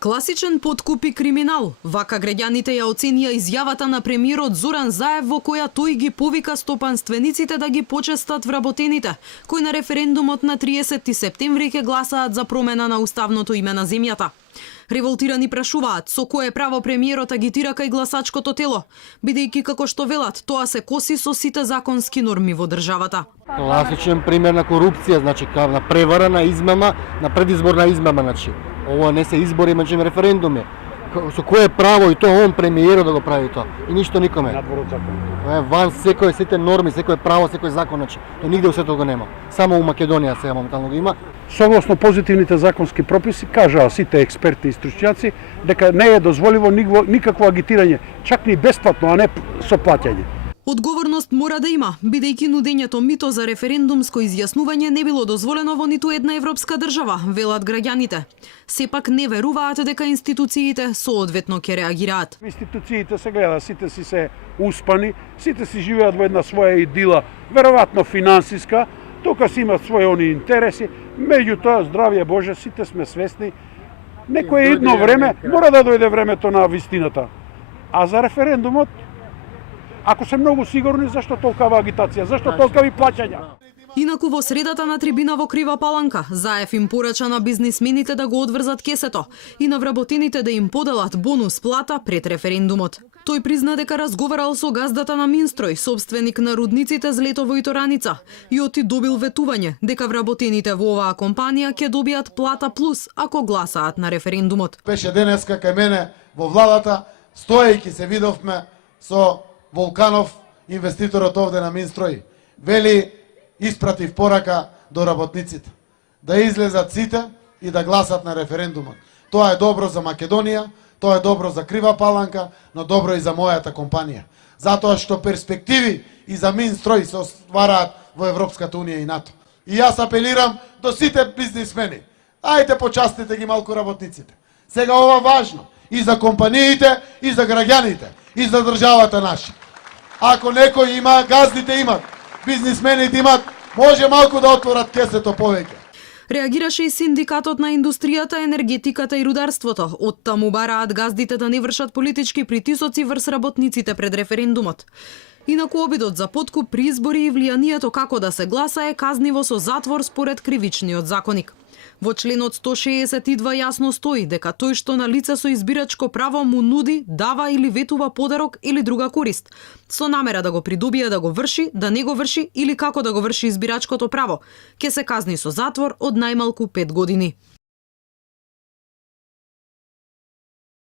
Класичен подкуп и криминал. Вака граѓаните ја оценија изјавата на премиерот Зоран Заев во која тој ги повика стопанствениците да ги почестат вработените, кои на референдумот на 30 септември ќе гласаат за промена на уставното име на земјата. Револтирани прашуваат со кое право премиерот агитира кај гласачкото тело, бидејќи како што велат, тоа се коси со сите законски норми во државата. Класичен пример на корупција, значи на превара, на измама, на предизборна измама, значи. Ова не се избори, меѓу референдуми. Со кое право и тоа он премиерот да го прави тоа? И ништо никоме. Ван секој, сите норми, секој право, секој закон, значи. Тоа нигде во светот го нема. Само у Македонија сега моментално го има. Согласно позитивните законски прописи, кажаа сите експерти и стручњаци дека не е дозволиво никакво агитирање, чак ни бесплатно, а не со плаќање. Одговорност мора да има, бидејќи нудењето мито за референдумско изјаснување не било дозволено во ниту една европска држава, велат граѓаните. Сепак не веруваат дека институциите соодветно ќе реагираат. Институциите се гледа, сите си се успани, сите си живеат во една своја идила, веројатно финансиска, тука си имат своји они интереси, меѓутоа, здравје Боже, сите сме свесни, некое едно време мора да дојде времето на вистината. А за референдумот, ако се многу сигурни, зашто толкава агитација, зашто толкави плаќања? Инаку во средата на трибина во Крива Паланка, Заев им порача на бизнисмените да го одврзат кесето и на вработените да им поделат бонус плата пред референдумот. Тој призна дека разговарал со газдата на Минстрој, собственик на рудниците Злетово и Тораница, и оти добил ветување дека вработените во оваа компанија ќе добијат плата плюс ако гласаат на референдумот. Беше денеска кај мене во владата, стоејќи се видовме со Волканов, инвеститорот овде на Минстрој. Вели, испратив порака до работниците да излезат сите и да гласат на референдумот. Тоа е добро за Македонија, тоа е добро за Крива Паланка, но добро и за мојата компанија. Затоа што перспективи и за Минстрој се оствараат во Европската унија и НАТО. И јас апелирам до сите бизнисмени. Ајде почастите ги малку работниците. Сега ова важно и за компаниите, и за граѓаните, и за државата наша. Ако некој има, газдите имат, бизнисмените имат, може малку да отворат кесето повеќе. Реагираше и синдикатот на индустријата, енергетиката и рударството. Оттаму бараат газдите да не вршат политички притисоци врз работниците пред референдумот. Инаку обидот за подкуп при избори и влијанието како да се гласа е казниво со затвор според кривичниот законик. Во членот 162 јасно стои дека тој што на лице со избирачко право му нуди, дава или ветува подарок или друга корист, со намера да го придобие да го врши, да не го врши или како да го врши избирачкото право, ќе се казни со затвор од најмалку 5 години.